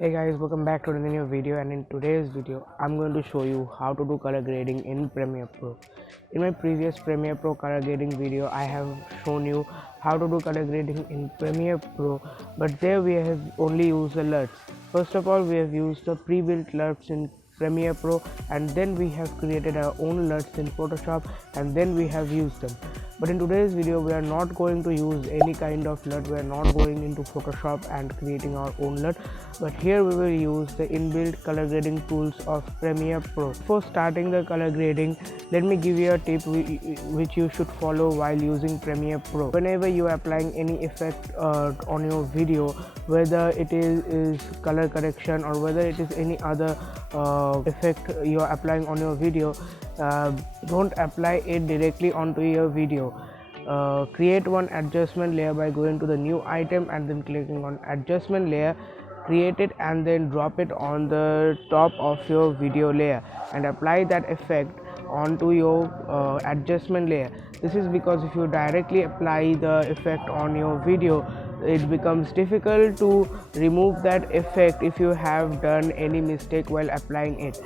Hey guys, welcome back to another new video, and in today's video I'm going to show you how to do color grading in Premiere Pro. In my previous Premiere Pro color grading video I have shown you how to do color grading in Premiere Pro, but there we have only used the LUTs. First of all, we have used the pre-built LUTs in Premiere Pro, and then we have created our own LUTs in Photoshop, and then we have used them. But in today's video we are not going to use any kind of LUT. We are not going into Photoshop and creating our own LUT, but here we will use the inbuilt color grading tools of Premiere Pro. Before starting the color grading, let me give you a tip which you should follow while using Premiere Pro. Whenever you are applying any effect on your video, whether it is color correction or whether it is any other effect you are applying on your video, don't apply it directly onto your video. Create one adjustment layer by going to the new item and then clicking on adjustment layer, create it and then drop it on the top of your video layer and apply that effect onto your adjustment layer. This is because if you directly apply the effect on your video, it becomes difficult to remove that effect if you have done any mistake while applying it.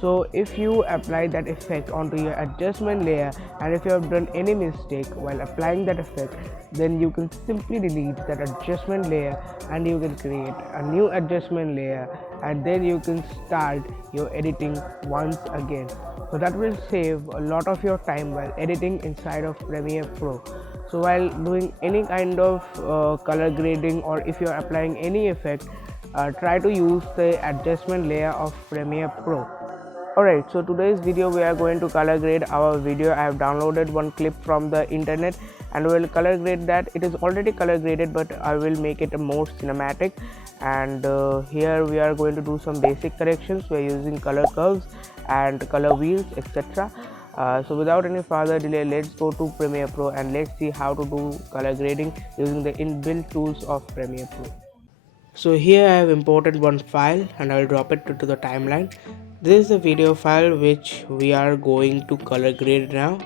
So if you apply that effect onto your adjustment layer, and if you have done any mistake while applying that effect, then you can simply delete that adjustment layer and you can create a new adjustment layer, and then you can start your editing once again. So that will save a lot of your time while editing inside of Premiere Pro. So while doing any kind of color grading, or if you are applying any effect, try to use the adjustment layer of Premiere Pro. Alright, so today's video we are going to color grade our video. I have downloaded one clip from the internet and we will color grade that. It is already color graded, but I will make it more cinematic, and here we are going to do some basic corrections. We are using color curves and color wheels, etc. So without any further delay, let's go to Premiere Pro and let's see how to do color grading using the inbuilt tools of Premiere Pro. So here I have imported one file and I will drop it to the timeline. This is the video file which we are going to color grade now.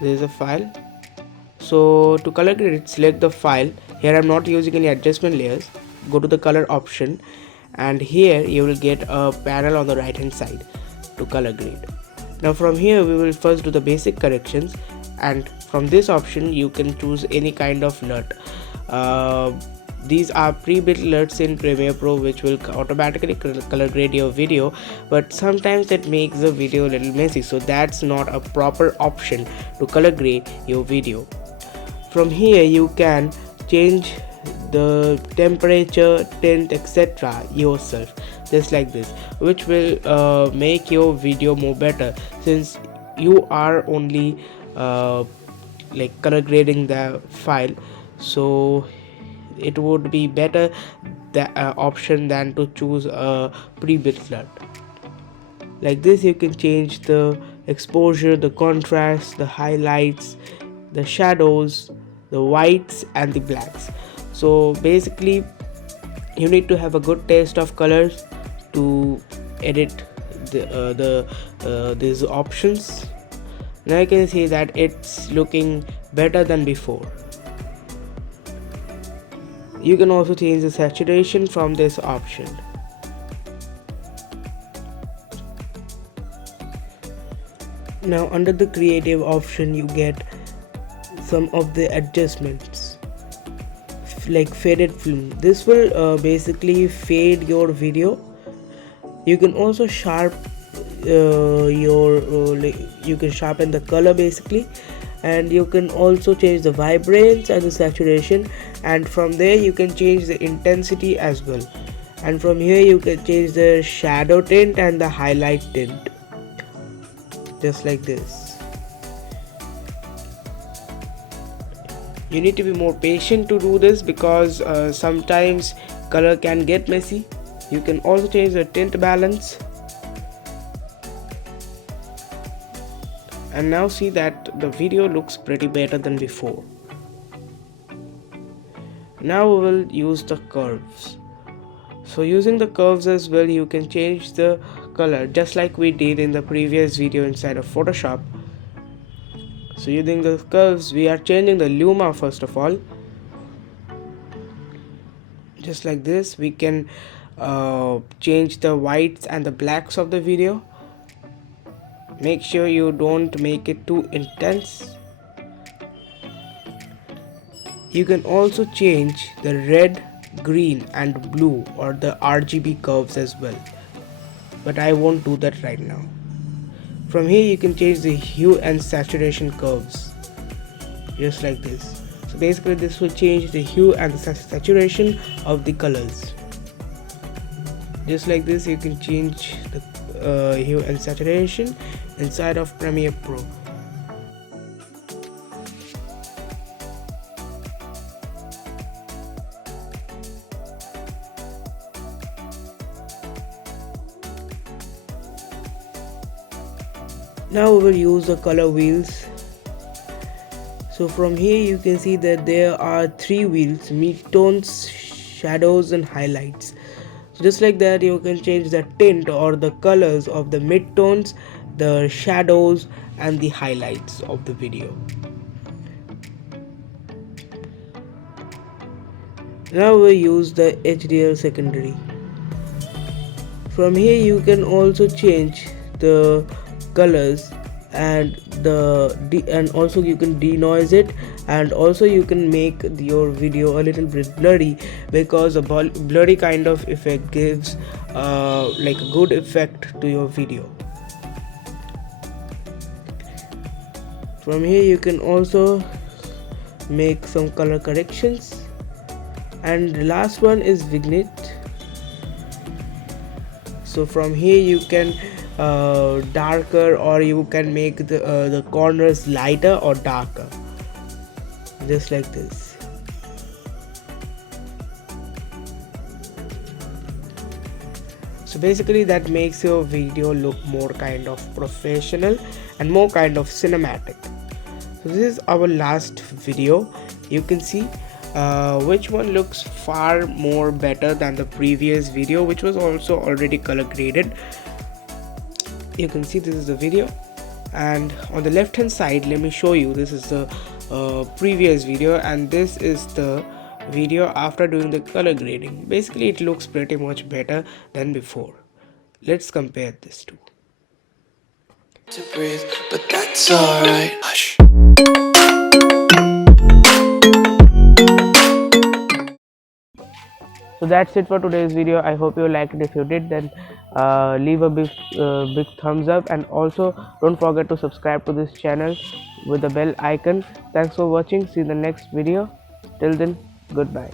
This is a file. So to color grade it, select the file. Here I am not using any adjustment layers. Go to the color option, and here you will get a panel on the right hand side to color grade. Now from here we will first do the basic corrections, and from this option you can choose any kind of LUT. These are pre-built LUTs in Premiere Pro which will automatically color grade your video, but sometimes it makes the video a little messy, so that's not a proper option to color grade your video. From here you can change the temperature, tint, etc. yourself, just like this, which will make your video more better, since you are only color grading the file. So it would be better the option than to choose a pre-built LUT. Like this, you can change the exposure, the contrast, the highlights, the shadows, the whites and the blacks. So basically you need to have a good taste of colors to edit these options. Now you can see that it's looking better than before. You can also change the saturation from this option. Now under the creative option you get some of the adjustments like faded film. This will basically fade your video. You can also you can sharpen the color basically, and you can also change the vibrance and the saturation, and from there you can change the intensity as well, and from here you can change the shadow tint and the highlight tint, just like this. You need to be more patient to do this because sometimes color can get messy. You can also change the tint balance, and now see that the video looks pretty better than before. Now we will use the curves. So using the curves as well, you can change the color just like we did in the previous video inside of Photoshop. So using the curves, we are changing the luma first of all, just like this. We can change the whites and the blacks of the video. Make sure you don't make it too intense. You can also change the red, green and blue or the RGB curves as well, but I won't do that right now. From here you can change the hue and saturation curves, just like this. So basically this will change the hue and the saturation of the colors. Just like this you can change the hue and saturation inside of Premiere Pro. Now we will use the color wheels. So from here you can see that there are 3 wheels: midtones, shadows and highlights. So just like that you can change the tint or the colors of the midtones, the shadows and the highlights of the video. Now we use the HDR secondary. From here you can also change the colors and also you can denoise it, and also you can make your video a little bit blurry, because a blurry kind of effect gives like a good effect to your video. From here you can also make some color corrections, and the last one is vignette. So from here you can darker, or you can make the corners lighter or darker, just like this. So basically that makes your video look more kind of professional and more kind of cinematic. So this is our last video. You can see which one looks far more better than the previous video, which was also already color graded. You can see this is the video, and on the left hand side let me show you, this is the previous video and this is the video after doing the color grading. Basically it looks pretty much better than before. Let's compare this two. To breathe, but that's alright. Hush. So that's it for today's video. I hope you liked it. If you did, then leave a big thumbs up, and also don't forget to subscribe to this channel with the bell icon. Thanks for watching. See you in the next video. Till then, goodbye.